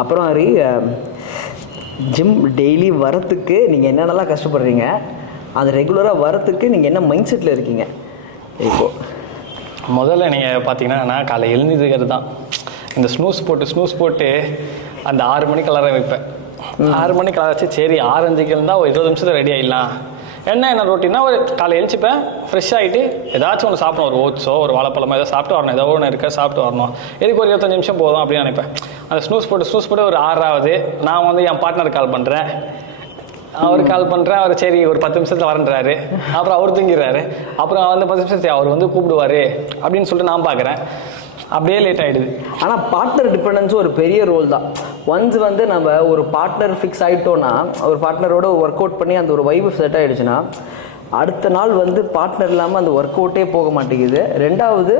அப்புறம் Hari, gym daily வரத்துக்கு நீங்கள் என்னென்னலாம் கஷ்டப்படுறீங்க, அது ரெகுலராக வரத்துக்கு நீங்கள் என்ன மைண்ட் செட்டில் இருக்கீங்க இப்போது? முதல்ல நீங்கள் பார்த்தீங்கன்னா நான் காலை எழுந்திருக்கிறது தான். இந்த ஸ்னூஸ் போட்டு அந்த 6 மணிக்கு அலாரம் வைப்பேன். 6 மணிக்கு அலாரம் வச்சு சரி 6:05 இருந்தால் ஒரு 20 நிமிஷத்தில் ரெடி ஆகிடலாம். என்ன ரொட்டீனா ஒரு காலை எழுச்சிப்பேன், ஃப்ரெஷ் ஆகிட்டு ஏதாச்சும் ஒன்று சாப்பிடணும். ஒரு ஓட்ஸோ ஒரு வாழைப்பழமோ ஏதோ சாப்பிட்டு வரணும். ஏதோ ஒன்று இருக்க சாப்பிட்டு வரணும். எதுக்கு ஒரு 25 நிமிஷம் போதும் அப்படின்னு நினைப்பேன். அந்த ஸ்னூஸ் போட்டு ஒரு 6 நான் வந்து என் பார்ட்னர் கால் பண்ணுறேன். அவர் கால் பண்ணுறேன். அவர் சரி ஒரு 10 நிமிஷத்தில் வரன்றாரு. அப்புறம் அவர் தூங்கிடுறாரு. அப்புறம் வந்து 10 நிமிஷம் அவர் வந்து கூப்பிடுவார் அப்படின்னு சொல்லிட்டு நான் பார்க்குறேன். அப்படியே லேட் ஆகிடுது. ஆனால் பார்ட்னர் டிபெண்டன்ஸும் ஒரு பெரிய ரோல் தான். ஒன்ஸ் வந்து நம்ம ஒரு பார்ட்னர் ஃபிக்ஸ் ஆகிட்டோன்னா, ஒரு பார்ட்னரோட ஒர்க் அவுட் பண்ணி அந்த ஒரு வைப் செட் ஆகிடுச்சுன்னா, அடுத்த நாள் வந்து பார்ட்னர் இல்லாமல் அந்த ஒர்க் அவுட்டே போக மாட்டேங்குது. ரெண்டாவது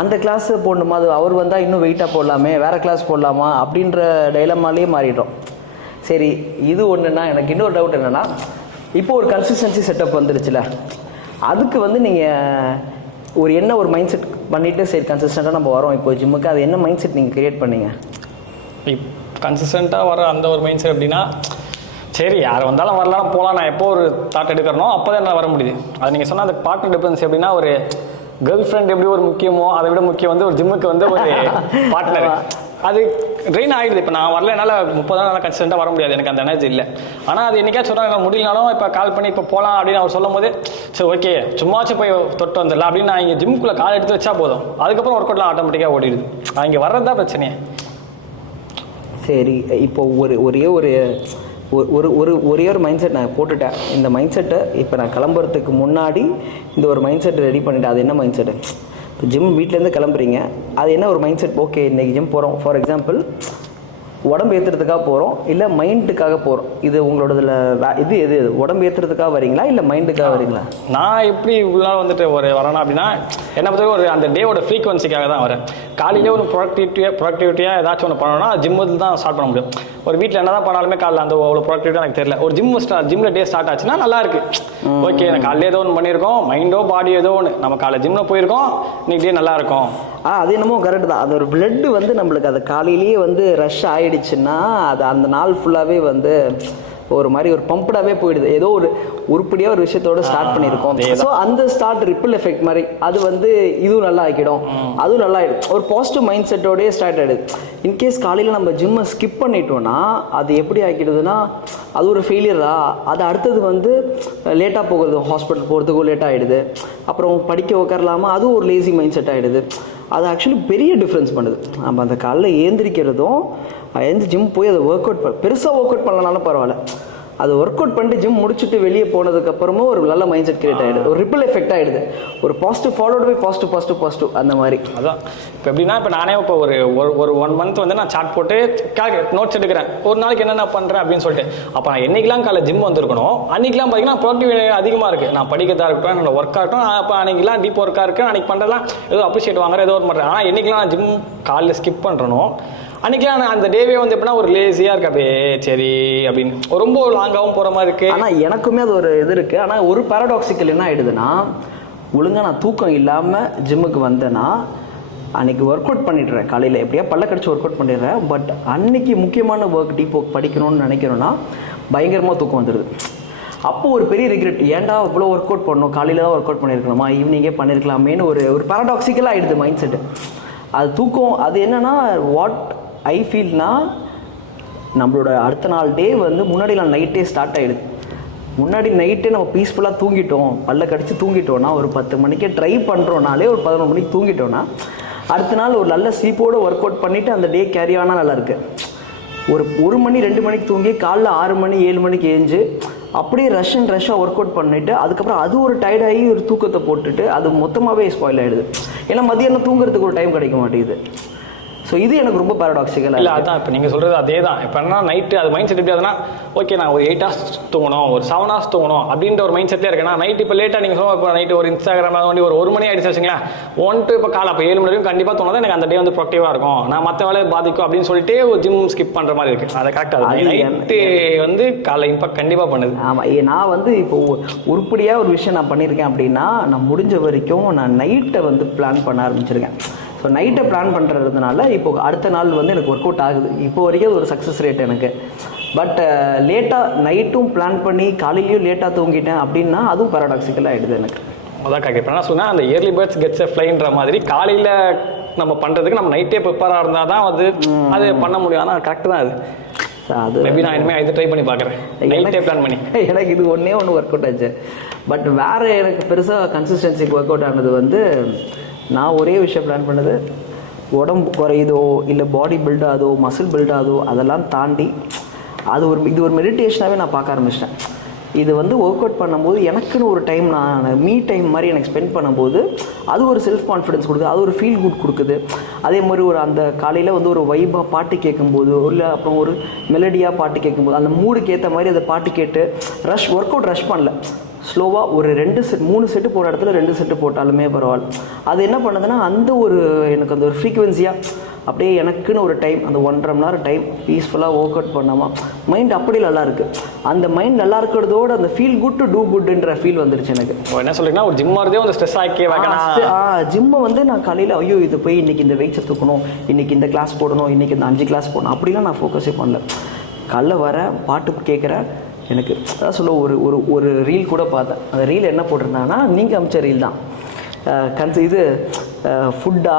அந்த கிளாஸ் போடணுமா, அது அவர் வந்தால் இன்னும் வெயிட்டாக போடலாமே, வேறு கிளாஸ் போடலாமா அப்படின்ற டைலமாலேயே மாறிட்டோம். சரி, இது ஒன்றுனா எனக்கு இன்னொரு டவுட் என்னென்னா, இப்போ ஒரு கன்சிஸ்டன்சி செட்டப் வந்துருச்சுல, அதுக்கு வந்து நீங்கள் ஒரு மைண்ட் செட் பண்ணிவிட்டு சரி கன்சிஸ்டண்ட்டாக நம்ம வரோம் இப்போ ஜிம்முக்கு, அது என்ன மைண்ட் செட் நீங்கள் க்ரியேட் பண்ணீங்க? கன்சிஸ்டண்ட்டாக வர அந்த ஒரு மைண்ட் செட் எப்படின்னா, சரி யார் வந்தாலும் வரலாம் போகலாம், நான் எப்போ ஒரு தாட் எடுக்கிறனோ அப்போ தான் நான் வர முடியுது. அது நீங்கள் சொன்னால் அந்த பார்ட்னர் டிஃபரன்ஸ் எப்படின்னா, ஒரு கேர்ள் ஃப்ரெண்ட் எப்படி ஒரு முக்கியமோ அதை விட முக்கியம் வந்து ஒரு ஜிம்முக்கு வந்து ஒரு பார்ட்னர். அது ட்ரெயின் ஆகிடுது. இப்போ நான் வரல, என்னால் 30 நாள் கன்சிஸ்டண்ட்டாக வர முடியாது, எனக்கு அந்த எனர்ஜி இல்லை. ஆனால் அது என்றைக்காச்சும் சொன்னால் நான் முடியலனாலும் இப்போ கால் பண்ணி இப்போ போகலாம் அப்படின்னு அவர் சொல்லும் போது சரி ஓகே சும்மாச்சும் போய் தொட்டு வந்துடலாம் அப்படின்னு நான் இங்கே ஜிம்முக்குள்ளே கால் எடுத்து வச்சா போதும். அதுக்கப்புறம் ஒர்க் அவுட்லாம் ஆட்டோமேட்டிக்காக ஓடிடுது. நான் இங்கே வர்றது தான் பிரச்சனையே. சரி, இப்போ ஒரே ஒரு மைண்ட் செட் நான் போட்டுட்டேன். இந்த மைண்ட் செட்டை இப்போ நான் கிளம்புறதுக்கு முன்னாடி இந்த ஒரு மைண்ட் செட் ரெடி பண்ணிட்டேன். அது என்ன மைண்ட் செட்டு? இப்போ ஜிம் வீட்டிலேருந்து கிளம்புறீங்க, அது என்ன ஒரு மைண்ட் செட்? ஓகே இன்றைக்கி ஜிம் போகிறோம், ஃபார் எக்ஸாம்பிள் உடம்பு ஏற்றுறதுக்காக போகிறோம் இல்லை மைண்டுக்காக போகிறோம், இது உங்களோடதுல எது உடம்பு ஏற்றுறதுக்காக வரீங்களா இல்லை மைண்டுக்காக வரீங்களா? நான் எப்படி இவ்வளோ வந்துட்டு வரேன்னா அப்படின்னா, என்னை பொறுத்த ஒரு அந்த டேவோட ஃப்ரீக்வன்சிக்காக தான் வரேன். காலையிலே ஒரு ப்ரொடக்டிவிட்டியாக ஏதாச்சும் ஒன்று பண்ணணும்னா ஜிம்மில் தான் ஸ்டார்ட் பண்ண முடியும். ஒரு வீட்டில் என்ன தான் பண்ணாலுமே காலையில் அந்த அவ்வளோ ப்ரொடக்டிவிட்டியாக எனக்கு தெரியல. ஒரு ஜிம்மில் டே ஸ்டார்ட் ஆச்சுன்னா நல்லா இருக்கு. ஓகே நான் காலையில் ஏதோ ஒன்று பண்ணியிருக்கோம், மைண்டோ பாடி ஏதோ ஒன்று, நம்ம காலையில் ஜிம்மில் போயிருக்கோம், இன்னைக்கு டே நல்லா இருக்கும். அது என்னமோ கரெக்டு தான். அது ஒரு பிளட்டு வந்து நம்மளுக்கு அது காலையிலேயே வந்து ரஷ் ஆகிடுச்சுன்னா அது அந்த நாள் ஃபுல்லாகவே வந்து ஒரு மாதிரி ஒரு பம்படாகவே போயிடுது. ஏதோ ஒரு உருப்படியாக ஒரு விஷயத்தோட ஸ்டார்ட் பண்ணியிருக்கோம். ஸோ அந்த ஸ்டார்ட் ரிப்பிள் எஃபெக்ட் மாதிரி அது வந்து இதுவும் நல்லா ஆகிடும், அதுவும் நல்லா ஆகிடும். ஒரு பாசிட்டிவ் மைண்ட் செட்டோடய ஸ்டார்ட் ஆகிடுது. இன்கேஸ் காலையில் நம்ம ஜிம்மை ஸ்கிப் பண்ணிட்டோன்னா அது எப்படி ஆகிடுதுன்னா அது ஒரு ஃபெயிலியரா. அது அடுத்தது வந்து லேட்டாக போகிறது, ஹாஸ்பிட்டல் போகிறதுக்கும் லேட் ஆகிடுது. அப்புறம் படிக்க உட்காரலாமா, அதுவும் ஒரு லேசி மைண்ட் செட் ஆகிடுது. அது ஆக்சுவலி பெரிய டிஃப்ரென்ஸ் பண்ணுது. நம்ம அந்த காலையில் ஏந்திரிக்கிறதும் எழுந்து ஜிம் போய் அதை ஒர்க் அவுட் பெருசாக ஒர்க் அவுட் பண்ணலனாலும் பரவாயில்ல, அது ஒர்க் அவுட் பண்ணிட்டு ஜிம் முடிச்சுட்டு வெளியே போனதுக்கப்புறமும் ஒரு நல்ல மைண்ட் செட் கிரியேட் ஆகிடுது. ஒரு ரிப்பிள் எஃபெக்ட் ஆகிடுது. ஒரு பாசிட்டிவ் ஃபாலோடு பை பாசிட்டிவ் அந்த மாதிரி. அதான் இப்போ எப்படின்னா, இப்போ நானே இப்போ ஒரு 1 மந்த் வந்து நான் சார்ட் போட்டு நோட்ஸ் எடுக்கிறேன், ஒரு நாளைக்கு என்னென்ன பண்ணுறேன் அப்படின்னு சொல்லிட்டு. அப்போ நான் என்னைக்கெல்லாம் காலை ஜிம் வந்திருக்கணும், அன்றைக்கெலாம் பார்த்தீங்கன்னா ப்ரொடக்டிவ் அதிகமாக இருக்குது. நான் படிக்கிறதா இருக்கட்டும், என்னோட ஒர்க்காக இருக்கட்டும், அப்போ அன்றைக்கெலாம் டீப் ஒர்க்காக இருக்குது, அன்றைக்கி பண்ணுறதுலாம் ஏதோ அப்ரிஷியேட் வாங்குறேன், ஏதோ ஒரு பண்ணுறேன். ஆனால் என்றைக்கெலாம் நான் ஜிம் காலையில் ஸ்கிப் பண்ணுறனோ அன்றைக்கெலாம் நான் அந்த டேவே வந்து எப்படின்னா ஒரு லேசியாக இருக்கு, அப்படியே சரி அப்படின்னு ரொம்ப லாங்காகவும் போகிற மாதிரி இருக்குது. ஆனால் எனக்குமே அது ஒரு இது இருக்குது. ஆனால் ஒரு பேரடாக்சிக்கல் என்ன ஆகிடுதுன்னா, ஒழுங்காக நான் தூக்கம் இல்லாமல் ஜிம்முக்கு வந்தேன்னா அன்றைக்கி ஒர்க் அவுட் பண்ணிடுறேன். காலையில் எப்படியா பல்ல கடிச்சு ஒர்க் அவுட் பண்ணிடுறேன். பட் அன்றைக்கி முக்கியமான ஒர்க் டீப் ஒர்க் படிக்கணும்னு நினைக்கிறோன்னா பயங்கரமாக தூக்கம் வந்துடுது. அப்போது ஒரு பெரிய ரிக்ரெட், ஏன்டா இவ்வளோ ஒர்க் அவுட் பண்ணணும், காலையில் தான் ஒர்க் அவுட் பண்ணியிருக்கணுமா, ஈவினிங்கே பண்ணியிருக்கலாமேன்னு ஒரு பேரடாக்சிக்கலாக ஆகிடுது மைண்ட் செட்டு. அது தூக்கம் அது என்னென்னா வாட் ஐ ஃபீல்னா, நம்மளோட அடுத்த நாள் டே வந்து முன்னாடி நாள் நைட்டே ஸ்டார்ட் ஆகிடுது. முன்னாடி நைட்டே நம்ம பீஸ்ஃபுல்லாக தூங்கிட்டோம், பல்ல கடிச்சு தூங்கிட்டோன்னா, ஒரு 10 மணிக்கே ட்ரை பண்ணுறோனாலே ஒரு 11 மணிக்கு தூங்கிட்டோன்னா அடுத்த நாள் ஒரு நல்ல ஸ்லீப்போடு ஒர்க் அவுட் பண்ணிவிட்டு அந்த டே கேரி ஆனால் நல்லாயிருக்கு. ஒரு மணி 2 மணிக்கு தூங்கி காலைல 6 மணி 7 மணிக்கு ஏஞ்சு அப்படியே ரஷ்ஷாக ஒர்க் அவுட் பண்ணிவிட்டு அதுக்கப்புறம் அது ஒரு டயர்டாகி ஒரு தூக்கத்தை போட்டுட்டு அது மொத்தமாகவே ஸ்பாயில் ஆகிடுது. ஏன்னா மதியானம் தூங்குறதுக்கு ஒரு டைம் கிடைக்க மாட்டேங்குது. ஸோ இது எனக்கு ரொம்ப பேரடாக்சிக்கலாக இல்லை. அதான் இப்போ நீங்கள் சொல்கிறது அதே தான். இப்போ என்ன நைட்டு அது மைண்ட் செட் எப்படி ஆகுதுன்னா, ஓகே நான் ஒரு 8 hours தூங்கணும், ஒரு 7 hours தூங்கணும் அப்படின்ற ஒரு மைண்ட் செட்லேயே இருக்கேன். நைட்டு இப்போ லேட்டாக நீங்கள் சொல்லுவோம், இப்போ நைட்டு ஒரு இன்ஸ்டாகிராம் வேண்டி ஒரு 1 மணி ஆகிடுச்சு வச்சுங்களேன், 1 to இப்போ காலை அப்போ 7 மணி வரைக்கும் கண்டிப்பாக தோணுது எனக்கு அந்த டே வந்து ப்ரொடக்டிவாக இருக்கும், நான் மற்ற வேலையை பாதிக்கும் அப்படின்னு சொல்லிட்டு ஒரு ஜிம் ஸ்கிப் பண்ணுற மாதிரி இருக்குது. அதை கரெக்டாக நைட்டு வந்து காலை இம்பாக்ட் கண்டிப்பாக பண்ணுது. ஆமாம், நான் வந்து இப்போ உருப்படியாக ஒரு விஷயம் நான் பண்ணியிருக்கேன் அப்படின்னா, நான் முடிஞ்ச வரைக்கும் நான் நைட்டை வந்து பிளான் பண்ண ஆரம்பிச்சிருக்கேன். ஸோ நைட்டை பிளான் பண்ணுறதுனால இப்போ அடுத்த நாள் வந்து எனக்கு ஒர்க் அவுட் ஆகுது. இப்போ வரைக்கும் அது ஒரு சக்ஸஸ் ரேட் எனக்கு. பட் லேட்டாக நைட்டும் பிளான் பண்ணி காலையிலையும் லேட்டாக தூங்கிட்டேன் அப்படின்னா அதுவும் பேரடாக்சிக்கலாக ஆகிடுது எனக்கு. அதான் கரெக்ட். இப்போ என்ன சொன்னால் அந்த இயர்லி பேர்ட்ஸ் கெட்ஸ் எ ஃப்ளைன்ற மாதிரி காலையில் நம்ம பண்ணுறதுக்கு நம்ம நைட்டே ப்ரிப்பேராக இருந்தால் தான் வந்து அது பண்ண முடியும். ஆனால் கரெக்ட் தான் அது. அது மேபி நான் இனிமேல் இதை ட்ரை பண்ணி பார்க்குறேன், நைட்டே பிளான் பண்ணி. எனக்கு இது ஒன்றே ஒர்க் அவுட் ஆச்சு. பட் வேறு எனக்கு பெருசாக கன்சிஸ்டன்சிக்கு ஒர்க் அவுட் ஆனது வந்து நான் ஒரே விஷயம் பிளான் பண்ணது, உடம்பு குறையுதோ இல்லை பாடி பில்ட் ஆகுதோ மசில் பில்ட் ஆகுதோ அதெல்லாம் தாண்டி இது ஒரு மெடிடேஷனாகவே நான் பார்க்க ஆரம்பிச்சிட்டேன். இது வந்து ஒர்க் அவுட் பண்ணும்போது எனக்குன்னு ஒரு டைம், நான் மீ டைம் மாதிரி எனக்கு ஸ்பெண்ட் பண்ணும்போது அது ஒரு செல்ஃப் கான்ஃபிடென்ஸ் கொடுக்குது, அது ஒரு ஃபீல் குட் கொடுக்குது. அதே மாதிரி ஒரு அந்த காலையில் வந்து ஒரு வைபாக பாட்டு கேட்கும்போது இல்லை அப்புறம் ஒரு மெலடியாக பாட்டு கேட்கும்போது அந்த மூடுக்கு ஏற்ற மாதிரி அந்த பாட்டு கேட்டு ஒர்க் அவுட் ரஷ் பண்ணல, ஸ்லோவாக ஒரு 3 செட்டு போகிற இடத்துல 2 செட்டு போட்டாலுமே பரவாயில்ல. அது என்ன பண்ணுதுன்னா அந்த ஒரு எனக்கு அந்த ஒரு ஃப்ரீக்குவென்சியாக அப்படியே எனக்குன்னு ஒரு டைம், அந்த 1.5 மணி நேரம் டைம் பீஸ்ஃபுல்லாக ஒர்க் அவுட் பண்ணாமல் மைண்ட் அப்படி நல்லா இருக்குது. அந்த மைண்ட் நல்லா இருக்கிறதோட அந்த ஃபீல் குட் டு டூ குட்ன்ற ஃபீல் வந்துருச்சு எனக்கு. என்ன சொல்றீங்கன்னா ஒரு ஜிம் வரதே வந்து ஸ்ட்ரெஸ் ஆக்கி ஜிம்மை வந்து நான் காலையில் ஐயோ இது போய் இன்றைக்கி இந்த வெயிட்ஸை தூக்கணும், இன்றைக்கி இந்த கிளாஸ் போடணும், இன்றைக்கி இந்த 5 கிளாஸ் போடணும் அப்படிலாம் நான் ஃபோக்கஸே பண்ணல. காலைல வரேன், பாட்டு கேட்குறேன். எனக்கு அதான் சொல்ல ஒரு ரீல் கூட பார்த்தேன். அந்த ரீல் என்ன போட்டிருந்தாங்கன்னா நீங்கள் அமிச்ச ரீல் தான். இது ஃபுட்டா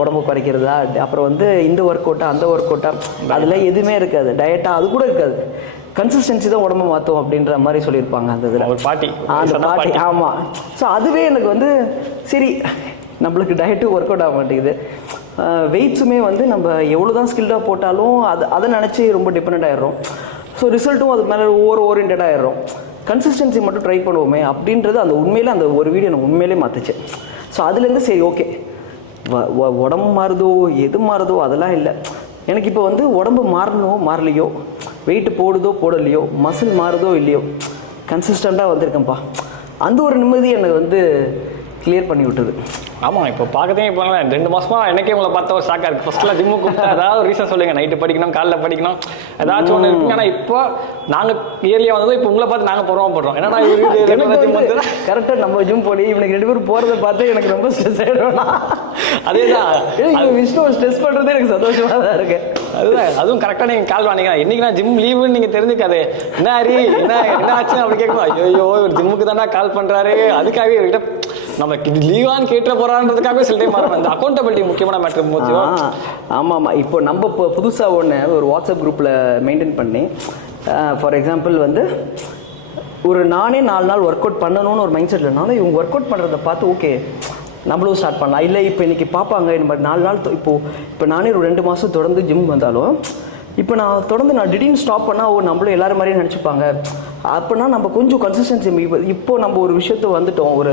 உடம்பு குறைக்கிறதா, அப்புறம் வந்து இந்த ஒர்க் அவுட்டா அந்த ஒர்க் அவுட்டா, அதில் எதுவுமே இருக்காது, டயட்டா அது கூட இருக்காது, கன்சிஸ்டன்சி தான் உடம்பு மாற்றும் அப்படின்ற மாதிரி சொல்லியிருப்பாங்க அந்த இதில் அந்த பாட்டி. ஆமாம். ஸோ அதுவே எனக்கு வந்து சரி நம்மளுக்கு டயட்டு ஒர்க் அவுட் ஆக மாட்டேங்குது, வெயிட்ஸுமே வந்து நம்ம எவ்வளோ தான் ஸ்கில்டாக போட்டாலும் அதை நினச்சி ரொம்ப டிபெண்ட் ஆகிடுறோம். ஸோ ரிசல்ட்டும் அது மேலே ஓரியன்டாக ஆகிடுறோம். கன்சிஸ்டன்சி மட்டும் ட்ரை பண்ணுவோமே அப்படின்றது அந்த உண்மையிலே அந்த ஒரு வீடியோ எனக்கு உண்மையிலே மாற்றுச்சு. ஸோ அதுலேருந்து சரி ஓகே உடம்பு மாறுதோ எது மாறுதோ அதெல்லாம் இல்லை, எனக்கு இப்போ வந்து உடம்பு மாறலையோ வெயிட்டு போடுதோ போடலையோ மசில் மாறுதோ இல்லையோ கன்சிஸ்டண்ட்டாக வந்திருக்கேன்ப்பா, அந்த ஒரு நிம்மதி எனக்கு வந்து கிளியர் பண்ணி விட்டது. ஆமாம், இப்போ பார்க்கதே இப்போ 2 மாசமா எனக்கே உங்களை பார்த்தா ஒரு ஷாக்காக இருக்குது. ஃபர்ஸ்ட்லாம் ஜிம்முக்கு கூப்பிட்டா ஏதாவது ஒரு ரீசன் சொல்லுங்கள், நைட்டு படிக்கணும் காலைல படிக்கணும் ஏதாச்சும் ஒன்று இருக்குங்க. ஆனால் இப்போ நாங்கள் இயர்லியாக வந்ததும் இப்போ உங்களை பார்த்து நாங்கள் போடுறோம். ஏன்னா கரெக்டாக நம்ம ஜிம் போய் இவனுக்கு 2 பேரும் போகிறத பார்த்து எனக்கு ரொம்ப ஸ்ட்ரெஸ் ஆகிடும்னா அதேதான் விஷ்ணு ஸ்ட்ரெஸ் பண்ணுறதே எனக்கு சந்தோஷமாக தான் இருக்கு. அதுவும் கரெக்டாக நீங்கள் கால் வாங்கிங்க, இன்னைக்கு நான் ஜிம் லீவுன்னு நீங்கள் தெரிஞ்சுக்காது, என்ன ஹரி என்ன ஆச்சு அப்படி கேட்கணும். ஐயோ ஒரு ஜிம்முக்கு தானே கால் பண்ணுறாரு, அதுக்காகவே இவர்கிட்ட நம்ம லீவான்னு கேட்டு போறான்றதுக்காகவே சில டைம் மாறும். இந்த அக்கௌண்டபிலிட்டி முக்கியமான மேட்டர் முக்கியம். ஆமாம், இப்போ நம்ம இப்போ புதுசாக ஒரு வாட்ஸ்அப் குரூப்பில் மெயின்டைன் பண்ணி ஃபார் எக்ஸாம்பிள் வந்து ஒரு நானே 4 நாள் ஒர்க் அவுட் பண்ணணும்னு ஒரு மைண்ட் செட் இல்லைனாலும் இவங்க ஒர்க் அவுட் பண்ணுறதை பார்த்து ஓகே நம்மளும் ஸ்டார்ட் பண்ணலாம். இல்லை இப்போ இன்றைக்கி பார்ப்பாங்க நம்ம 4 நாள் இப்போ நானே ஒரு 2 மாதம் தொடர்ந்து ஜிம் வந்தாலும் இப்போ நான் தொடர்ந்து திடீர்னு ஸ்டாப் பண்ணால் நம்மளும் எல்லாரும் மாதிரியும் நினச்சிப்பாங்க. அப்படின்னா நம்ம கொஞ்சம் கன்சிஸ்டன்சி இப்போ நம்ம ஒரு விஷயத்தை வந்துட்டோம் ஒரு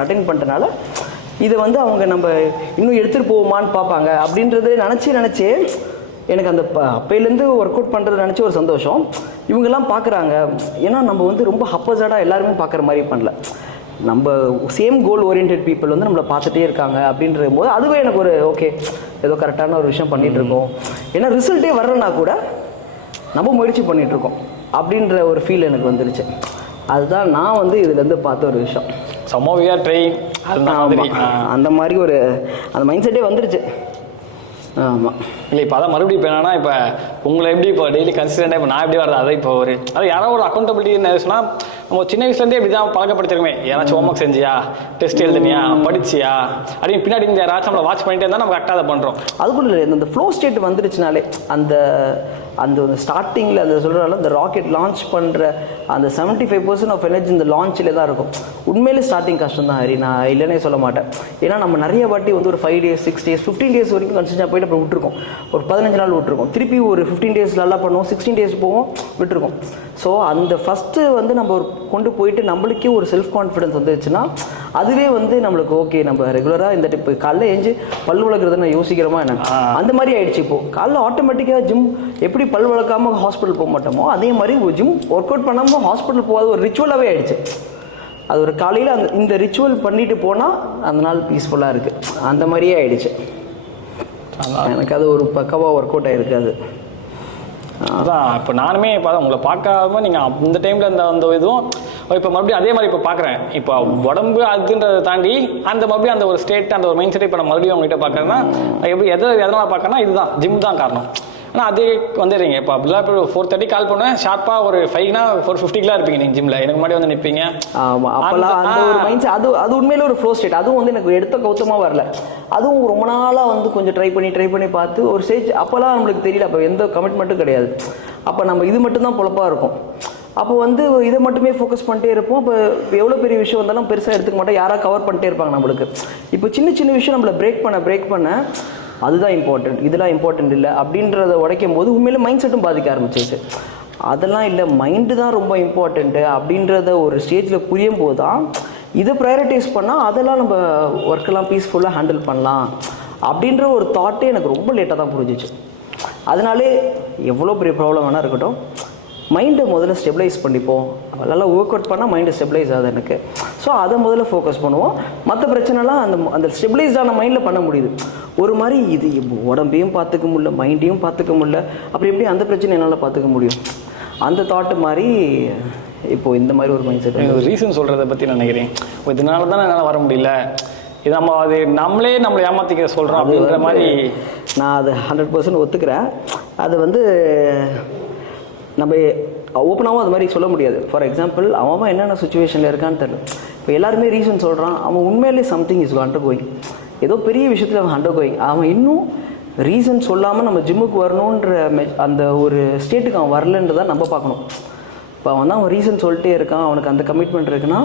அட்டென்ட் பண்ணுறதுனால இதை வந்து அவங்க நம்ம இன்னும் எடுத்துகிட்டு போவோமான்னு பார்ப்பாங்க அப்படின்றத நினச்சே எனக்கு அந்த அப்பையிலேருந்து ஒர்க் அவுட் பண்ணுறது நினச்சி ஒரு சந்தோஷம். இவங்கெல்லாம் பார்க்குறாங்க, ஏன்னா நம்ம வந்து ரொம்ப ஹப்பஸாடாக எல்லாருமே பார்க்குற மாதிரி பண்ணல, நம்ம சேம் கோல் ஓரியன்ட் பீப்புள் வந்து நம்மளை பார்த்துட்டே இருக்காங்க அப்படின்ற போது அதுவே எனக்கு ஒரு ஓகே ஏதோ கரெக்டான ஒரு விஷயம் பண்ணிகிட்டு இருக்கோம். ஏன்னா ரிசல்ட்டே வரலன்னா கூட நம்ம முயற்சி பண்ணிகிட்ருக்கோம் அப்படின்ற ஒரு ஃபீல் எனக்கு வந்துருச்சு. அதுதான் நான் வந்து இதுலேருந்து பார்த்த ஒரு விஷயம். அந்த மாதிரி ஒரு அந்த மைண்ட் செட்டே வந்துருச்சு. ஆமாம், இல்லை இப்போ அதான் மறுபடியும் இப்போ என்னன்னா இப்போ உங்களை எப்படி இப்போ டெய்லி கன்சிஸ்டண்டாக இப்போ நான் எப்படி வரது அதை இப்போ அது யாராவது ஒரு அக்கௌண்டபிலிட்டி என்ன சொன்னால் நம்ம சின்ன வயசுலேருந்தே இப்படி தான் பழக்கப்படுத்திருக்கோமே, யாராச்சும் ஹோம்ஒர்க் செஞ்சியா, டெஸ்ட் எழுதுனியா, படிச்சியா அப்படின்னு பின்னாடி இந்த யாராச்சும் நம்மளை வாட்ச் பண்ணிட்டே இருந்தால் நம்ம கரெக்டாக அதை பண்ணுறோம். அதுக்குள்ள இல்லை இந்த ஃப்ளோ ஸ்டேட் வந்துருச்சுனாலே அந்த அந்த ஸ்டார்டிங்கில் அந்த சொல்கிறால அந்த ராக்கெட் லான்ச் பண்ணுற அந்த 75% ஆஃப் எனர்ஜி இந்த லான்ச்சில் தான் இருக்கும். உண்மையிலே ஸ்டார்டிங் கஷ்டம் தான் ஹரி, நான் இல்லைன்னே சொல்ல மாட்டேன். ஏன்னா நம்ம நிறைய வாட்டி வந்து ஒரு 5 days 6 days 15 days வரைக்கும் கன்சிஸ்டன்ட் போயிட்டு அப்புறம் விட்டுருக்கோம், ஒரு 15 நாள் விட்டுருக்கோம், திருப்பி ஒரு 15 days நல்லா பண்ணுவோம், 16 days போவோம் விட்டுருக்கோம். ஸோ அந்த ஃபஸ்ட்டு வந்து நம்ம கொண்டு போயிட்டு நம்மளுக்கே ஒரு செல்ஃப் கான்ஃபிடன்ஸ் வந்துருச்சுன்னா அதுவே வந்து நம்மளுக்கு ஓகே நம்ம ரெகுலராக இந்த டிப்பு காலைல ஏஞ்சி பல் வளர்க்குறத நான் யோசிக்கிறோமா என்ன அந்த மாதிரி ஆயிடுச்சு. இப்போது காலைல ஆட்டோமேட்டிக்காக ஜிம் எப்படி பல் வளர்க்காமல் ஹாஸ்பிட்டல் போக மாட்டோமோ அதே மாதிரி ஜிம் ஒர்க் அவுட் பண்ணாமல் ஹாஸ்பிட்டல் போகாத ஒரு ரிச்சுவலாகவே ஆயிடுச்சு. அது ஒரு காலையில் இந்த ரிச்சுவல் பண்ணிட்டு போனால் அந்த நாள் பீஸ்ஃபுல்லாக இருக்குது, அந்த மாதிரியே ஆயிடுச்சு. எனக்கு அது ஒரு பக்கவாக ஒர்க் அவுட் ஆகிருக்காது. அதான் இப்போ நானுமே இப்போ உங்களை பார்க்காம நீங்கள் அந்த டைமில் அந்த இதுவும் இப்போ மறுபடியும் அதே மாதிரி இப்போ பார்க்குறேன். இப்போ உடம்பு அதுன்றதை தாண்டி அந்த மறுபடியும் அந்த ஒரு ஸ்டேட் அந்த ஒரு மைண்ட் செட்டை இப்போ நான் மறுபடியும் அவங்ககிட்ட பார்க்குறேன்னா எப்படி எதனால் பார்க்கறேன்னா இதுதான் ஜிம் தான் காரணம். ஆனால் அதே வந்துடுறீங்க இப்போ அப்படிலாம் இப்போ 4:30 கால் பண்ணுவேன், ஷார்ப்பாக ஒரு 5னா 4:50 இருப்பீங்க நீங்கள் ஜிம்மில், எனக்கு முன்னாடி வந்து நிற்பீங்க. ஆமாம், அப்போல்லாம் அந்த ஒரு மைண்ட் அது உண்மையில ஒரு ஃப்ளோ ஸ்டேட். அதுவும் வந்து எனக்கு எடுத்த கௌத்தமாக வரல. அதுவும் ரொம்ப நாளாக வந்து கொஞ்சம் ட்ரை பண்ணி பார்த்து ஒரு ஸ்டேஜ் அப்போல்லாம் நம்மளுக்கு தெரியல, அப்போ எந்த கமிட்மெண்ட்டும் கிடையாது. அப்போ நம்ம இது மட்டும்தான் பொழப்பாக இருக்கும். அப்போ வந்து இதை மட்டுமே ஃபோக்கஸ் பண்ணிட்டே இருப்போம். அப்போ எவ்வளோ பெரிய விஷயம் வந்தாலும் பெருசாக எடுத்துக்க மாட்டோம், யாராவது கவர் பண்ணிட்டே இருப்பாங்க நம்மளுக்கு. இப்போ சின்ன விஷயம் நம்மளை பிரேக் பண்ண அதுதான் இம்பார்ட்டன்ட், இதெல்லாம் இம்பார்ட்டன்ட் இல்லை அப்படின்றத உடைக்கும் போது உண்மையிலே மைண்ட் செட்டும் பாதிக்க ஆரம்பிச்சிச்சு. அதெல்லாம் இல்லை, மைண்டு தான் ரொம்ப இம்பார்ட்டண்ட்டு அப்படின்றத ஒரு ஸ்டேஜில் புரியும் போது தான் இதை ப்ரையாரிட்டைஸ் பண்ணால் அதெல்லாம் நம்ம ஒர்க்கெல்லாம் பீஸ்ஃபுல்லாக ஹேண்டில் பண்ணலாம் அப்படின்ற ஒரு தாட்டே எனக்கு ரொம்ப லேட்டாக தான் புரிஞ்சிச்சு. அதனாலே எவ்வளோ பெரிய ப்ராப்ளம் வேணால் இருக்கட்டும், மைண்டை முதல்ல ஸ்டெபிலைஸ் பண்ணிப்போம். நல்லா ஒர்க் அவுட் பண்ணால் மைண்டு ஸ்டெபிலைஸ் ஆகுது எனக்கு. ஸோ அதை முதல்ல ஃபோக்கஸ் பண்ணுவோம். மற்ற பிரச்சனைலாம் அந்த ஸ்டெபிலைஸ்டான மைண்டில் பண்ண முடியுது. ஒரு மாதிரி இது உடம்பையும் பார்த்துக்க முடியல, மைண்டையும் பார்த்துக்க முடியல, அப்படி எப்படி அந்த பிரச்சனை என்னால் பார்த்துக்க முடியும், அந்த தாட்டு மாதிரி இப்போ இந்த மாதிரி ஒரு மைண்ட் செட். ஒரு ரீசன் சொல்கிறத பற்றி நினைக்கிறேன், இதனால தான் என்னால் வர முடியல, இது நம்மளை ஏமாற்றிக்க சொல்கிறோம் அப்படின்ற மாதிரி. நான் அது 100% ஒத்துக்கிறேன். அது வந்து நம்ம ஓப்பனாகவும் அது மாதிரி சொல்ல முடியாது. ஃபார் எக்ஸாம்பிள் அவன் என்னென்ன சுச்சுவேஷனில் இருக்கான்னு தெரியல. இப்போ எல்லாருமே ரீசன் சொல்கிறான், அவன் உண்மையிலே சம்திங் இஸ் அண்டர் கோயிங், ஏதோ பெரிய விஷயத்தில் அவன் அண்டர் கோயிங். அவன் இன்னும் ரீசன் சொல்லாமல் நம்ம ஜிம்முக்கு வரணுன்ற அந்த ஒரு ஸ்டேட்டுக்கு அவன் வரலன்றதான் நம்ம பார்க்கணும். இப்போ அவன் தான் அவன் ரீசன் சொல்லிட்டே இருக்கான், அவனுக்கு அந்த கமிட்மெண்ட் இருக்குன்னா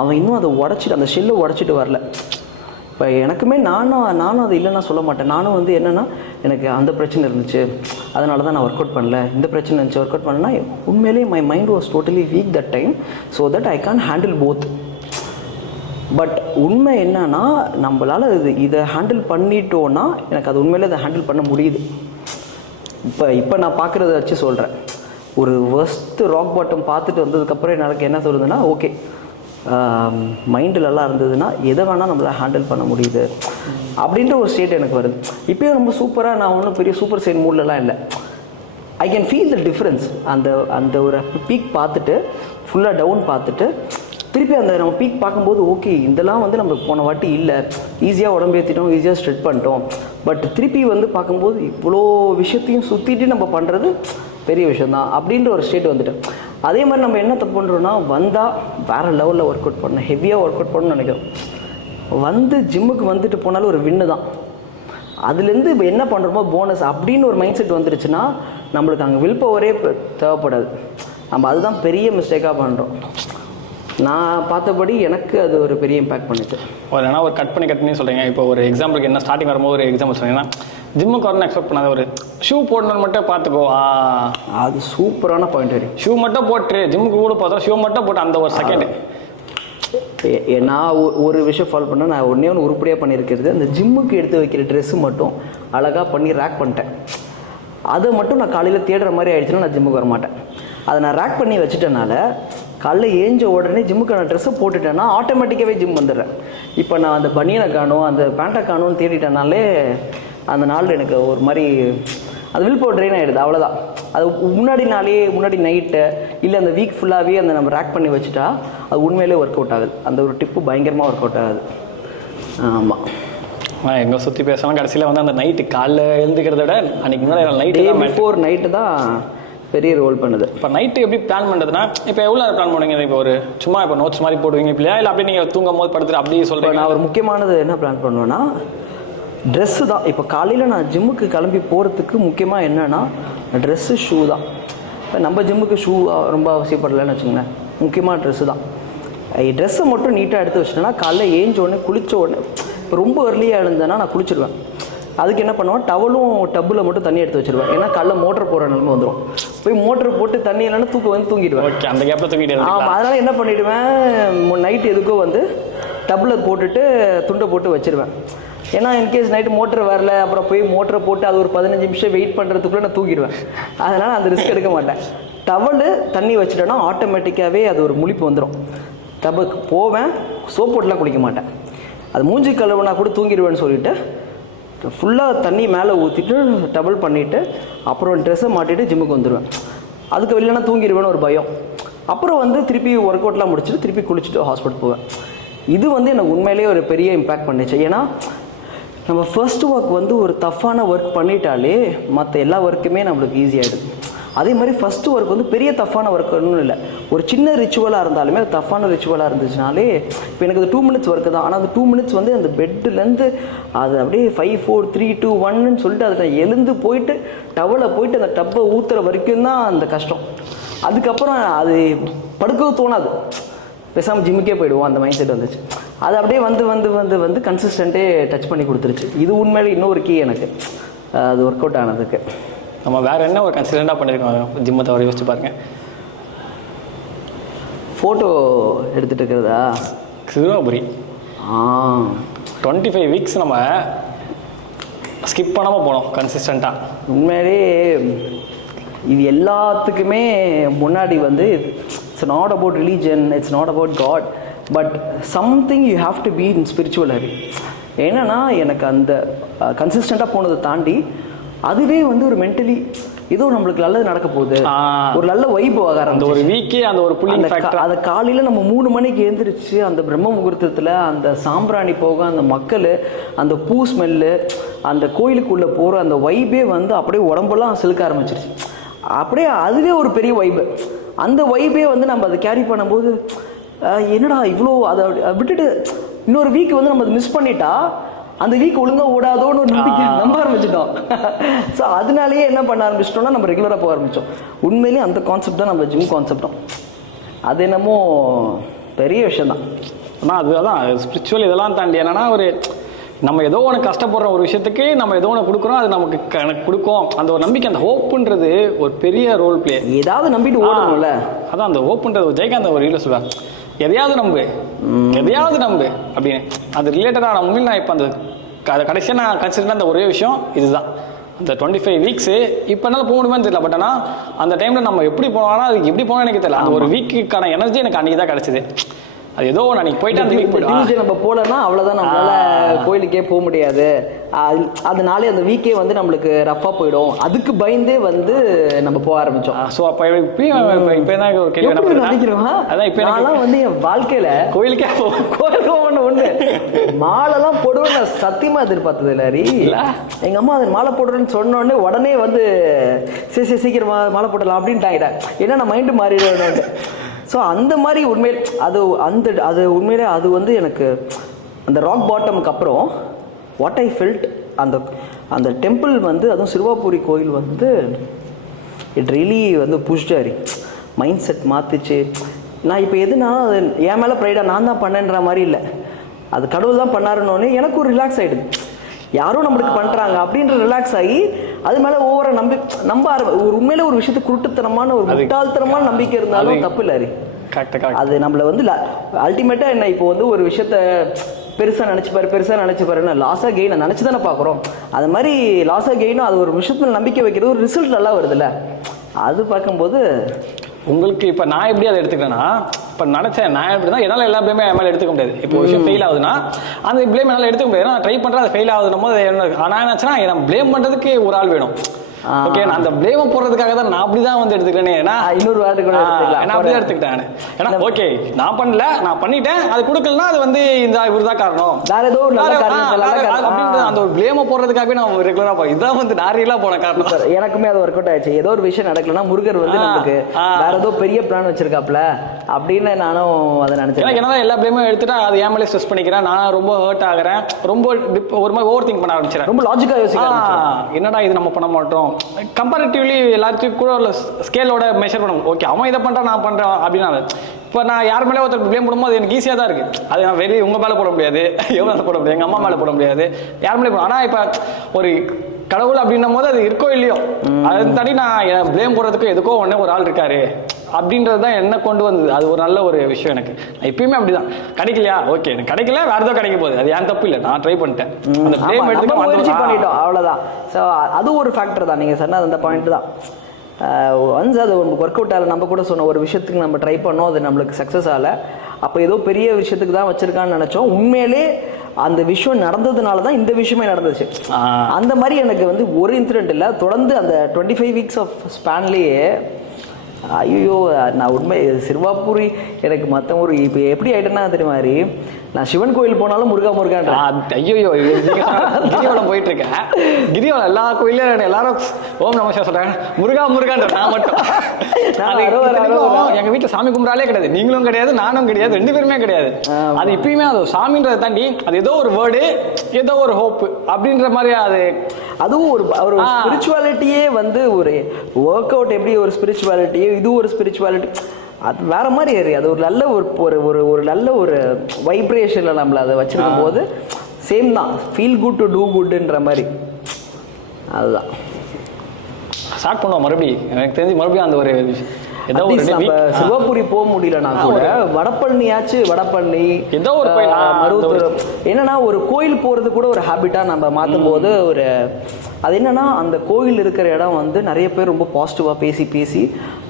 அவன் இன்னும் அதை உடச்சிட்டு அந்த ஷெல்லை உடச்சிட்டு வரல. இப்போ எனக்குமே நானும் அது இல்லைன்னா சொல்ல மாட்டேன். நானும் வந்து என்னென்னா எனக்கு அந்த பிரச்சனை இருந்துச்சு, அதனால தான் நான் ஒர்க் அவுட் பண்ணல, இந்த பிரச்சனை இருந்துச்சு ஒர்க் அவுட் பண்ணேன்னா உண்மையிலேயே my mind was totally week that time, so that I can handle both. But உண்மை என்னன்னா நம்மளால் இதை ஹேண்டில் பண்ணிட்டோன்னா எனக்கு அது உண்மையிலே அதை ஹேண்டில் பண்ண முடியுது. இப்போ நான் பார்க்குறத வச்சு சொல்கிறேன். ஒரு வர்ஸ்ட்டு ராக் பாட்டம் பார்த்துட்டு வந்ததுக்கப்புறம் எனக்கு என்ன சொல்லுதுன்னா, ஓகே மைண்டு நல்லா இருந்ததுன்னா எதை வேணால் நம்மளால் ஹேண்டில் பண்ண முடியுது அப்படின்ற ஒரு ஸ்டேட் எனக்கு வருது. இப்போயும் ரொம்ப சூப்பராக, நான் ஒன்றும் பெரிய சூப்பர் சைன் மூட்லலாம் இல்லை. I can feel the difference. அந்த ஒரு பீக் பார்த்துட்டு ஃபுல்லாக டவுன் பார்த்துட்டு திருப்பி அந்த நம்ம பீக் பார்க்கும்போது ஓகே இதெல்லாம் வந்து நம்ம போன வாட்டி இல்லை, ஈஸியாக உடம்பேற்றிட்டோம், ஈஸியாக ஸ்ட்ரெட் பண்ணிட்டோம். பட் திருப்பி வந்து பார்க்கும்போது இவ்வளோ விஷயத்தையும் சுற்றிட்டு நம்ம பண்ணுறது பெரிய விஷயந்தான் அப்படின்ற ஒரு ஸ்டேட் வந்துட்டேன். அதே மாதிரி நம்ம என்ன தப்பு பண்ணுறோன்னா, வந்தால் வேறு லெவலில் ஒர்க் அவுட் பண்ணணும், ஹெவியாக ஒர்க் அவுட் பண்ணணும்னு நினைக்கிறோம். வந்து ஜிம்முக்கு வந்துட்டு போனாலும் ஒரு வின்னு தான். அதுலேருந்து இப்போ என்ன பண்ணுறோமோ போனஸ் அப்படின்னு ஒரு மைண்ட் செட் வந்துருச்சுன்னா நம்மளுக்கு அங்கே வில் பவரே தேவைப்படாது. நம்ம அதுதான் பெரிய மிஸ்டேக்காக பண்ணுறோம். நான் பார்த்தபடி எனக்கு அது ஒரு பெரிய இம்பேக்ட் பண்ணிச்சு. ஒரு கட் பண்ணி சொல்கிறீங்க. இப்போ ஒரு எக்ஸாம்பிளுக்கு என்ன ஸ்டார்டிங் வரும்போது ஒரு எக்ஸாம்பிள் சொன்னீங்கன்னா, ஜிம்முக்கு வரணும்னு எக்ஸ்பெக்ட் பண்ணாத ஒரு ஷூ போடணும்னு மட்டும் பார்த்துக்கோ. அது சூப்பரான பாயிண்ட். வரும் ஷூ மட்டும் போட்டு ஜிம்முக்கு கூட பார்த்தா ஷூ மட்டும் போட்டு அந்த ஒரு செகண்ட் நான் ஒரு விஷயம் ஃபாலோ பண்ணேன். நான் ஒன்றே உருப்படியாக பண்ணியிருக்கிறது, அந்த ஜிம்முக்கு எடுத்து வைக்கிற ட்ரெஸ்ஸு மட்டும் அழகாக பண்ணி ரேக் பண்ணிட்டேன். அதை மட்டும் நான் காலையில் தேடுற மாதிரி ஆயிடுச்சுன்னா நான் ஜிம்முக்கு வர மாட்டேன். அதை நான் ரேக் பண்ணி வச்சுட்டனால காலைல ஏஞ்ச உடனே ஜிம்முக்கான ட்ரெஸ்ஸை போட்டுட்டேன்னா ஆட்டோமேட்டிக்காகவே ஜிம் வந்துடுறேன். இப்போ நான் அந்த பனியனை காணும் அந்த பேண்ட்டை காணும்னு தேடிட்டனாலே அந்த நாள் எனக்கு ஒரு மாதிரி அது வில் பவர் ட்ரெயின் ஆகிடுது, அவ்வளோதான். அது முன்னாடி நைட்டு இல்லை அந்த வீக் ஃபுல்லாகவே அந்த நம்ம ரேக் பண்ணி வச்சுட்டா அது உண்மையிலே ஒர்க் அவுட் ஆகுது. அந்த ஒரு டிப்பு பயங்கரமாக ஒர்க் அவுட் ஆகுது. ஆமாம், எங்கே சுற்றி பேசலாம் கடைசியில் வந்து அந்த நைட்டு காலைல எழுந்துக்கிறத விட அன்றைக்கி முன்னாடி நைட்டு தான் பெரிய ரோல் பண்ணுது. இப்போ நைட்டு எப்படி பிளான் பண்ணுறதுனா, இப்போ எவ்வளோ பிளான் பண்ணுவீங்க? இப்போ ஒரு சும்மா இப்போ நோட்ஸ் மாதிரி போடுவீங்க இல்லையா, இல்லை அப்படி நீங்கள் தூங்கும் போது படுத்துட்டு அப்படியே சொல்கிறேன். நான் ஒரு முக்கியமானது என்ன பிளான் பண்ணுவேன்னா, ட்ரெஸ்ஸு தான். இப்போ காலையில் நான் ஜிம்முக்கு கிளம்பி போகிறதுக்கு முக்கியமாக என்னென்னா ட்ரெஸ்ஸு, ஷூ தான். இப்போ நம்ம ஜிம்முக்கு ஷூ ரொம்ப அவசியப்படலைன்னு வச்சுக்கோங்களேன், முக்கியமாக ட்ரெஸ்ஸு தான். ட்ரெஸ்ஸை மட்டும் நீட்டாக எடுத்து வச்சிட்டேன்னா காலைல ஏஞ்ச உடனே குளித்த உடனே, இப்போ ரொம்ப எர்லியாக எழுந்தேன்னா நான் குளிச்சிடுவேன். அதுக்கு என்ன பண்ணுவேன், டவலும் டப்பில் மட்டும் தண்ணி எடுத்து வச்சிருவேன். ஏன்னா காலைல மோட்டர் போகிற நிலைமை வந்துடும். போய் மோட்டர் போட்டு தண்ணி இல்லைன்னா தூங்கிடுவேன். ஓகே, அந்த கேப்பில் தூங்கிடுவேன். ஆமாம், அதனால் என்ன பண்ணிவிடுவேன், நைட்டு எதுக்கோ வந்து டப்பில் போட்டுட்டு துண்டை போட்டு வச்சுருவேன். ஏன்னா இன்கேஸ் நைட்டு மோட்டர் வரல, அப்புறம் போய் மோட்டரை போட்டு அது ஒரு 15 நிமிஷம் வெயிட் பண்ணுறதுக்குள்ளே நான் தூங்கிடுவேன். அதனால் அந்த ரிஸ்க் எடுக்க மாட்டேன். டவலு தண்ணி வச்சுட்டேன்னா ஆட்டோமேட்டிக்காகவே அது ஒரு முழிப்பு வந்துடும். டபுக்கு போவேன், சோப் போட்டுலாம் குளிக்க மாட்டேன். அது மூஞ்சி கழுவுனா கூட தூங்கிடுவேன்னு சொல்லிவிட்டு ஃபுல்லாக தண்ணி மேலே ஊற்றிட்டு டபுள் பண்ணிவிட்டு அப்புறம் ட்ரெஸ்ஸை மாட்டிட்டு ஜிம்முக்கு வந்துடுவேன். அதுக்கு வெளிலனா தூங்கிடுவேன்னு ஒரு பயம். அப்புறம் வந்து திருப்பி ஒர்க் அவுட்லாம் முடிச்சுட்டு திருப்பி குளிச்சுட்டு ஹாஸ்பிட்டல் போவேன். இது வந்து எனக்கு உண்மையிலேயே ஒரு பெரிய இம்பேக்ட் பண்ணிச்சு. ஏன்னா நம்ம ஃபர்ஸ்ட் ஒர்க் வந்து ஒரு டஃப்பான ஒர்க் பண்ணிட்டாலே மற்ற எல்லா ஒர்க்குமே நம்மளுக்கு ஈஸியாகிடுது. அதே மாதிரி ஃபஸ்ட்டு ஒர்க் வந்து பெரிய டஃப்பான ஒர்க் ஒன்றும் இல்லை, ஒரு சின்ன ரிச்சுவலாக இருந்தாலுமே அது டஃப்பான ரிச்சுவலாக இருந்துச்சுனாலே, இப்போ எனக்கு அது 2 minutes ஒர்க்கு தான். ஆனால் அந்த 2 minutes வந்து அந்த பெட்டுலேருந்து அது அப்படியே 5 4 3 2 1ன்னு சொல்லிட்டு அதில் எழுந்து போயிட்டு டவலை போயிட்டு அந்த டப்பை ஊற்றுற வரைக்கும் தான் அந்த கஷ்டம். அதுக்கப்புறம் அது படுக்கவும் தோணாது, பேசாமல் ஜிம்முக்கே போயிடுவோம், அந்த மைண்ட் செட் வந்துச்சு. அது அப்படியே வந்து வந்து வந்து வந்து கன்சிஸ்டண்ட்டே டச் பண்ணி கொடுத்துருச்சு. இது உண்மையிலே இன்னொரு கீ எனக்கு அது ஒர்க் அவுட் ஆனதுக்கு. நம்ம வேறு என்ன ஒரு கன்சிடெண்ட்டாக பண்ணியிருக்கோம் ஜிம்மை தவிர யோசிச்சு பாருங்க. ஃபோட்டோ எடுத்துகிட்டு இருக்கிறதா? சிறுவாபுரி 25 வீக்ஸ் நம்ம ஸ்கிப் பண்ணாமல் போனோம் கன்சிஸ்டண்ட்டாக. உண்மையிலே இது எல்லாத்துக்குமே முன்னாடி வந்து it's not about religion, it's not about God, but something you have to be in spiritual ஹரி. என்னன்னா எனக்கு அந்த கன்சிஸ்டண்ட்டாக போனதை தாண்டி அதுவே வந்து ஒரு மென்டலி ஏதோ நம்மளுக்கு நல்லது நடக்க போகுது, ஒரு நல்ல வைப் ஆக அந்த ஒரு வீக்கே அந்த ஒரு புல்லிங் ஃபேக்டர். அந்த காலையில் நம்ம 3 மணிக்கு எழுந்திரிச்சு அந்த பிரம்ம முகூர்த்தத்தில் அந்த சாம்பிராணி போக, அந்த மக்கள், அந்த பூ ஸ்மெல்லு, அந்த கோயிலுக்குள்ளே போகிற அந்த வைப்பே வந்து அப்படியே உடம்பெல்லாம் சிலுக்க ஆரம்பிச்சிருச்சு. அப்படியே அதுவே ஒரு பெரிய வைப்பு. அந்த வைப்பே வந்து நம்ம அதை கேரி பண்ணும்போது என்னடா இவ்வளோ அதை விட்டுட்டு இன்னொரு வீக் வந்து நம்ம அதை மிஸ் பண்ணிட்டா அந்த வீக் ஒழுங்காக ஓடாதோன்னு ஒரு நம்பிக்கை நம்ப ஆரம்பிச்சிட்டோம். ஸோ அதனாலேயே என்ன பண்ண ஆரம்பிச்சிட்டோம்னா நம்ம ரெகுலராக போக ஆரம்பித்தோம். உண்மையிலேயே அந்த கான்செப்ட் தான் நம்ம ஜிம் கான்செப்டும். அது என்னமோ பெரிய விஷயந்தான். ஆனால் அதுதான் ஸ்பிரிச்சுவல் இதெல்லாம் தாண்டி என்னன்னா ஒரு நம்ம ஏதோ ஒன்று கஷ்டப்படுற ஒரு விஷயத்துக்கு நம்ம ஏதோ ஒன்று கொடுக்குறோம், அது நமக்கு எனக்கு கொடுக்கும் அந்த ஒரு நம்பிக்கை. அந்த ஹோப்புன்றது ஒரு பெரிய ரோல் பிளே. ஏதாவது நம்பிட்டு ஓடணும்ல, அதான் அந்த ஹோப்புன்றது. ஜெயகாந்த் ஒரு வீடியோ சொல்லுவாங்க, எதையாவது நம்பு அப்படின்னு. அது ரிலேட்டடாக நான் உண்மையில் நான் இப்போ அதை கடைசியாக நான் கன்சிடர் அந்த ஒரே விஷயம் இதுதான். அந்த 25 வீக்ஸு இப்போ என்னால் போக முடியுமான்னு தெரியல, பட் ஆனால் அந்த டைமில் நம்ம எப்படி போனோம்னா அதுக்கு எப்படி போனோம்னு எனக்கு தெரியல. அந்த ஒரு வீக்குக்கான எனர்ஜி எனக்கு அன்றைக்கி தான் கிடச்சிது. அது ஏதோ அன்றைக்கி போயிட்டு அந்த வீக் டியூஸ்டே நம்ம போகலன்னா அவ்வளோதான், நம்மளால் கோயிலுக்கே போக முடியாது. அதனாலே அந்த வீக்கே வந்து நம்மளுக்கு ரஃபாக போயிடும். அதுக்கு பயந்தே வந்து நம்ம போக ஆரம்பித்தோம். ஸோ அப்போ இப்போ என்ன ஒரு கேள்வி நினைக்கிறோம், அதான் இப்போ நான்லாம் வந்து என் வாழ்க்கையில் கோயிலுக்கே போகணும் ஒன்று மாலைலாம் போடுவோம் நான் சத்தியமாக எதிர்பார்த்தது இல்லை. ரீ எங்கள் அம்மா அது மாலை போடுறேன்னு சொன்னோடனே உடனே வந்து சரி சீக்கிரம் மாலை போடலாம் அப்படின்ட்டாங்க. ஏன்னா நான் மைண்டு மாறிடுவேன். ஸோ அந்த மாதிரி உண்மையில் அது உண்மையிலே அது வந்து எனக்கு அந்த ராக் பாட்டமுக்கு அப்புறம் வாட் ஐ ஃபெல்ட் அந்த டெம்பிள் வந்து, அதுவும் சிறுவாபுரி கோயில் வந்து இட் ரியலி வந்து புஷ்டாரி மைண்ட் செட் மாற்றிச்சு. நான் இப்போ எதுனா அது என் மேலே ப்ரைடாக நான் தான் பண்ணேன்ற மாதிரி இல்லை, அது கடவுள் தான் பண்ணாருன்னொன்னே எனக்கு ஒரு ரிலாக்ஸ் ஆகிடுது. யாரும் நம்மளுக்கு பண்ணுறாங்க அப்படின்ற ரிலாக்ஸ் ஆகி அது மேலே ஓவர நம்ப ஒரு உண்மையில ஒரு விஷயத்துக்கு குருட்டுத்தனமான ஒரு முட்டாள்தனமான நம்பிக்கை இருந்தாலும் தப்பு இல்லை. அது நம்மளை வந்து அல்டிமேட்டாக என்ன இப்போ வந்து ஒரு விஷயத்த பெருசாக நினச்சிப்பாருன்னா லாஸாக கெயினை நினச்சி தானே பார்க்குறோம். அது மாதிரி லாஸாக கெயினும் அது ஒரு விஷயத்தில் நம்பிக்கை வைக்கிறது ஒரு ரிசல்ட் நல்லா வருதுல்ல. அது பார்க்கும்போது உங்களுக்கு இப்போ நான் எப்படி அதை எடுத்துக்கிறேன்னா, இப்போ நினச்சேன் நான் எப்படி தான் என்னால் எல்லா பிளேமே என் மேலே எடுத்துக்க முடியாது. இப்போ ஒரு விஷயம் ஃபெயில் ஆகுதுன்னா அந்த பிளேம் என்னால் எடுத்துக்க முடியாது. நான் ட்ரை பண்ணுறேன், அது ஃபெயில் ஆகுதுன்னு போது ஆனால் என்னாச்சுன்னா நான் ப்ளேம் பண்ணுறதுக்கு ஒரு ஆள் வேணும். ஓகே, நான் அந்த பிளேமை போடுறதுக்காக தான் நான் அப்படிதான் வந்து எடுத்துக்கிறேன். ஏன்னா இன்னொரு வார்த்தை கூட நான் அப்படிதான் எடுத்துக்கிட்டேன். ஏன்னா ஓகே நான் பண்ணல, நான் பண்ணிட்டேன், அது கொடுக்கலன்னா அது வந்து இந்த இவர் தான் காரணம், வேற ஏதோ அப்படின்ற அந்த ஒரு பிளேமை போடுறதுக்காகவே நான் ரெகுலரா போய் இதான் வந்து நாரியெல்லாம் போன காரணம். எனக்குமே அது ஒர்க் அவுட் ஆயிடுச்சு. ஏதோ ஒரு விஷயம் நடக்கலன்னா முருகர் வந்து நமக்கு வேற ஏதோ பெரிய பிளான் வச்சிருக்காப்ல அப்படின்னு நானும் அதை நினைச்சேன். எனக்கு என்னதான் எல்லா பிளேமும் எடுத்துட்டா அது ஏன் மேலே ஸ்ட்ரெஸ் பண்ணிக்கிறேன், நான் ரொம்ப ஹர்ட் ஆகிறேன், ரொம்ப ஒரு மாதிரி ஓவர் திங்க் பண்ண ஆரம்பிச்சிடறேன், ரொம்ப லாஜிக்கா யோசிக்கிறேன். என்னடா இது நம்ம பண்ண மாட்டோம், கம்பேரிட்டிவ்லி எல்லாத்தையும் கூட உள்ள ஸ்கேலோட மெஷர் பண்ணுவோம். ஓகே அவன் இதை பண்ணுறான் நான் பண்ணுறேன் அப்படின்னா, இப்போ நான் யார் மேலே ஒருத்தர் ப்ளேம் போடும்போது எனக்கு ஈஸியாக தான் இருக்குது. அது நான் வெறும் உங்கள் மேலே போட முடியாது, எவ்வளோ போட முடியாது, எங்கள் அம்மா மேலே போட முடியாது, யார் மேலே போடும். ஆனால் இப்போ ஒரு கடவுள் அப்படின்னும் போது அது இருக்கோ இல்லையோ அதை தாண்டி நான் ப்ளேம் போடுறதுக்கு எதுக்கோ ஒன்று ஒரு ஆள் இருக்காரு அப்படின்றது தான் என்ன கொண்டு வந்தது. அது ஒரு நல்ல ஒரு விஷயம் எனக்கு. எப்பயுமே அப்படிதான், கிடைக்கலையா ஓகே எனக்கு கிடைக்கல, வேற ஏதோ கிடைக்க போகுது, அது ஏன் தப்பு இல்லை, நான் ட்ரை பண்ணிட்டேன், அந்த ப்ளேம் எடுத்து முயற்சி பண்ணிட்டோம் அவ்வளோதான். ஸோ அது ஒரு ஃபேக்டர் தான். நீங்கள் சொன்ன அந்த பாயிண்ட் தான். ஒன்ஸ் அது ஒர்க் அவுட் ஆகலை, நம்ம கூட சொன்ன ஒரு விஷயத்துக்கு நம்ம ட்ரை பண்ணோம், அது நம்மளுக்கு சக்ஸஸ் ஆகலை, அப்போ ஏதோ பெரிய விஷயத்துக்கு தான் வச்சுருக்கான்னு நினச்சோம். உண்மையிலே அந்த விஷயம் நடந்ததுனால தான் இந்த விஷயமே நடந்துச்சு. அந்த மாதிரி எனக்கு வந்து ஒரு இன்சிடென்ட் இல்லை, தொடர்ந்து அந்த 25 வீக்ஸ் ஆஃப் ஸ்பேன்லேயே ஐயோ நான் உண்மை சிறுவாபுரி எனக்கு மற்ற ஒரு இப்போ எப்படி ஆகிட்டேன்னா தெரியுமா மாதிரி நான் சிவன் கோயில் போனாலும் முருகான்றேன். ஐயோ கிரிவலம் போயிட்டு இருக்கேன், கிரிவலம் எல்லா கோயிலும் எல்லாரும் ஓம் நம சிவாய சொல்றாங்க, முருகான்ற நான் மட்டும். எங்க வீட்டுல சாமி கும்பிடாலே கிடையாது, நீங்களும் கிடையாது நானும் கிடையாது, 2 பேருமே கிடையாது. அது இப்பயுமே அது சாமின்றதை தாண்டி அது ஏதோ ஒரு வேர்டு, ஏதோ ஒரு ஹோப் அப்படின்ற மாதிரி அதுவும் ஒரு ஸ்பிரிச்சுவாலிட்டியே வந்து ஒரு ஒர்க் அவுட் எப்படி ஒரு ஸ்பிரிச்சுவாலிட்டியே இது ஒரு ஸ்பிரிச்சுவாலிட்டி அது வேற மாதிரி ஏறி அது ஒரு நல்ல ஒரு நல்ல ஒரு வைப்ரேஷனில் நம்மளை அதை வச்சிருக்கும் போது சேம் தான், ஃபீல் குட் டு டூ குட்ன்ற மாதிரி. அதுதான் ஸ்டார்ட் பண்ணுவோம் மறுபடியும். எனக்கு தெரிஞ்சு மறுபடியும் அந்த ஒரு நம்ம சிவபுரி போக முடியலன்னா கூட வடபழனி ஏதோ ஒரு மருவத்தூர் என்னன்னா ஒரு கோயில் போறது கூட ஒரு ஹேபிட்டா நம்ம மாற்றும் போது ஒரு அது என்னன்னா அந்த கோயில் இருக்கிற இடம் வந்து நிறைய பேர் ரொம்ப பாசிட்டிவாக பேசி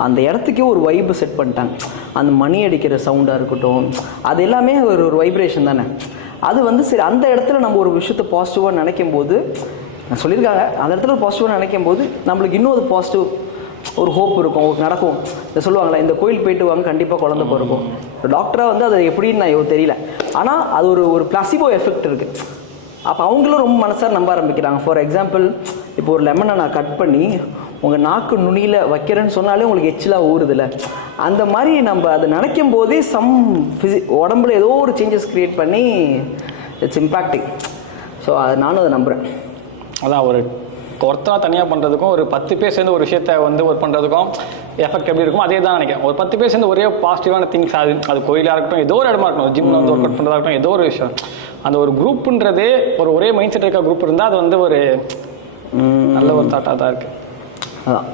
அந்த இடத்துக்கே ஒரு வைப்பு செட் பண்ணிட்டாங்க. அந்த மணி அடிக்கிற சவுண்டாக இருக்கட்டும், அது எல்லாமே ஒரு வைப்ரேஷன் தானே. அது வந்து சரி அந்த இடத்துல நம்ம ஒரு விஷயத்தை பாசிட்டிவாக நினைக்கும் போது சொல்லியிருக்காங்க, அந்த இடத்துல பாசிட்டிவாக நினைக்கும் போது நம்மளுக்கு இன்னும் அது பாசிட்டிவ் ஒரு ஹோப் இருக்கும், நடக்கும். இதை சொல்லுவாங்களே இந்த கோயில் போயிட்டு வாங்க கண்டிப்பாக குழந்தை பிறக்கும். டாக்டராக வந்து அது எப்படின்னு நான் தெரியல, ஆனால் அது ஒரு பிளாசிபோ எஃபெக்ட் இருக்குது. அப்போ அவங்களும் ரொம்ப மனசார நம்ப ஆரம்பிக்கிறாங்க. ஃபார் எக்ஸாம்பிள் இப்போ ஒரு லெமனை நான் கட் பண்ணி உங்கள் நாக்கு நுனியில் வைக்கிறேன்னு சொன்னாலே உங்களுக்கு எச்சிலாக ஊறுதில்ல, அந்த மாதிரி நம்ம அதை நினைக்கும் போதே உடம்புல ஏதோ ஒரு சேஞ்சஸ் க்ரியேட் பண்ணி இட்ஸ் இம்பேக்டிங். ஸோ அதை நானும் அதை நம்புகிறேன். அதான் ஒருத்தராக தனியாக பண்ணுறதுக்கும் ஒரு 10 பேர் சேர்ந்து ஒரு விஷயத்தை வந்து ஒர்க் பண்ணுறதுக்கும் எஃபெக்ட் எப்படி இருக்கும் அதே தான் நினைக்கிறேன். ஒரு 10 பேர் சேர்ந்து ஒரே பாசிட்டிவான திங்ஸ், அது கோயிலாக இருக்கட்டும், ஏதோ ஒரு இடமா இருக்கட்டும், ஜிம்மில் வந்து ஒர்க் அவுட் பண்ணுறதா இருக்கட்டும், ஏதோ ஒரு விஷயம், அந்த ஒரு குரூப்புன்றதே ஒரே மைண்ட் செட் இருக்க குரூப் இருந்தால் அது வந்து ஒரு நல்ல ஒரு தாட்டாக தான் இருக்குது. அதான்